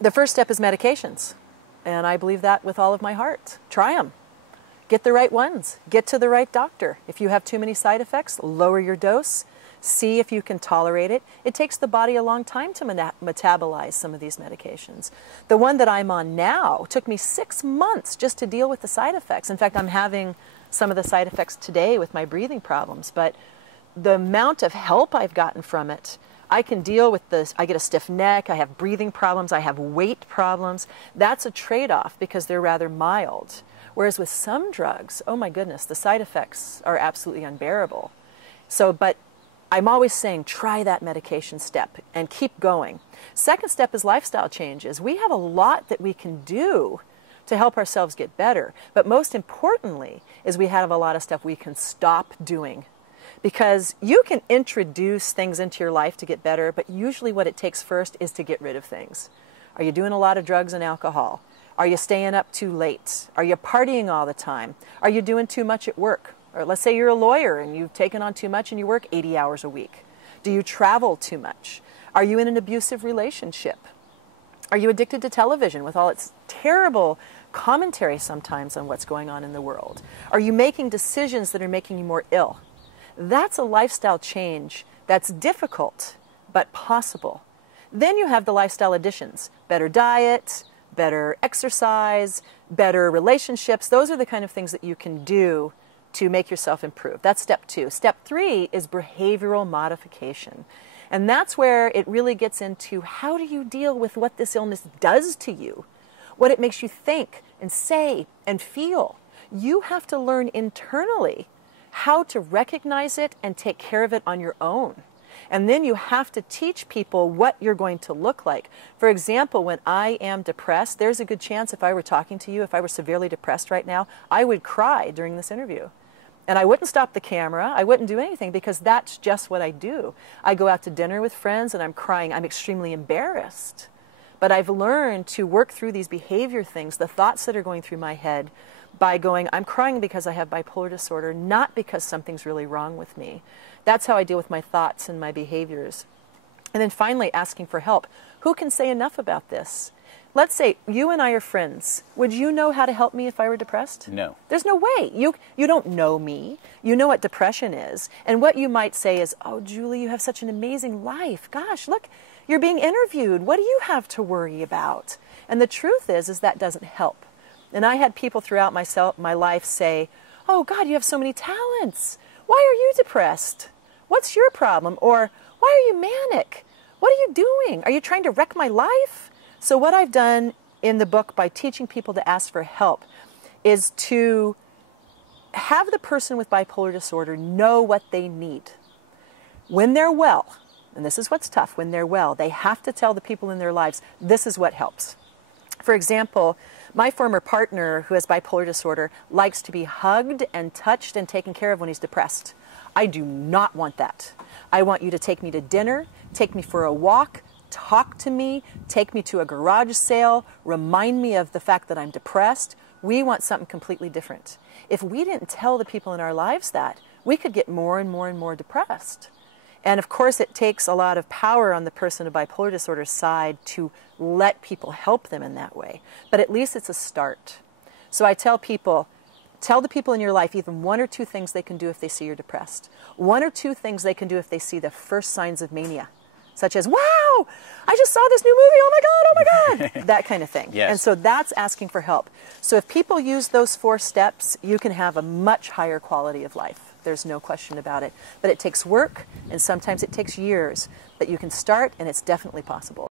The first step is medications. And I believe that with all of my heart. Try them. Get the right ones. Get to the right doctor. If you have too many side effects, lower your dose. See if you can tolerate it. It takes the body a long time to metabolize some of these medications. The one that I'm on now took me 6 months just to deal with the side effects. In fact, I'm having some of the side effects today with my breathing problems, but the amount of help I've gotten from it, I can deal with this. I get a stiff neck, I have breathing problems, I have weight problems. That's a trade-off because they're rather mild. Whereas with some drugs, oh my goodness, the side effects are absolutely unbearable. But I'm always saying try that medication step and keep going. Second step is lifestyle changes. We have a lot that we can do to help ourselves get better. But most importantly is we have a lot of stuff we can stop doing. Because you can introduce things into your life to get better, but usually what it takes first is to get rid of things. Are you doing a lot of drugs and alcohol? Are you staying up too late? Are you partying all the time? Are you doing too much at work? Or let's say you're a lawyer and you've taken on too much and you work 80 hours a week. Do you travel too much? Are you in an abusive relationship? Are you addicted to television with all its terrible commentary sometimes on what's going on in the world? Are you making decisions that are making you more ill? That's a lifestyle change that's difficult but possible. Then you have the lifestyle additions. Better diet, better exercise, better relationships. Those are the kind of things that you can do to make yourself improve. That's step 2. Step 3 is behavioral modification. And that's where it really gets into how do you deal with what this illness does to you, what it makes you think and say and feel. You have to learn internally how to recognize it and take care of it on your own. And then you have to teach people what you're going to look like. For example, when I am depressed, there's a good chance if I were talking to you, if I were severely depressed right now, I would cry during this interview. And I wouldn't stop the camera, I wouldn't do anything because that's just what I do. I go out to dinner with friends and I'm crying, I'm extremely embarrassed. But I've learned to work through these behavior things, the thoughts that are going through my head, by going, I'm crying because I have bipolar disorder, not because something's really wrong with me. That's how I deal with my thoughts and my behaviors. And then finally, asking for help. Who can say enough about this? Let's say you and I are friends. Would you know how to help me if I were depressed? No. There's no way. You don't know me. You know what depression is. And what you might say is, oh, Julie, you have such an amazing life. Gosh, look, you're being interviewed. What do you have to worry about? And the truth is that doesn't help. And I had people throughout my life say, oh, God, you have so many talents. Why are you depressed? What's your problem? Or why are you manic? What are you doing? Are you trying to wreck my life? So what I've done in the book by teaching people to ask for help is to have the person with bipolar disorder know what they need. When they're well, and this is what's tough, when they're well, they have to tell the people in their lives, this is what helps. For example, my former partner who has bipolar disorder likes to be hugged and touched and taken care of when he's depressed. I do not want that. I want you to take me to dinner, take me for a walk, talk to me, take me to a garage sale, remind me of the fact that I'm depressed. We want something completely different. If we didn't tell the people in our lives that, we could get more and more and more depressed. And of course, it takes a lot of power on the person of bipolar disorder side to let people help them in that way. But at least it's a start. So I tell people, tell the people in your life even 1 or 2 things they can do if they see you're depressed. 1 or 2 things they can do if they see the first signs of mania. Such as, wow, I just saw this new movie, oh my God, that kind of thing. Yes. And so that's asking for help. So if people use those 4 steps, you can have a much higher quality of life. There's no question about it. But it takes work, and sometimes it takes years. But you can start, and it's definitely possible.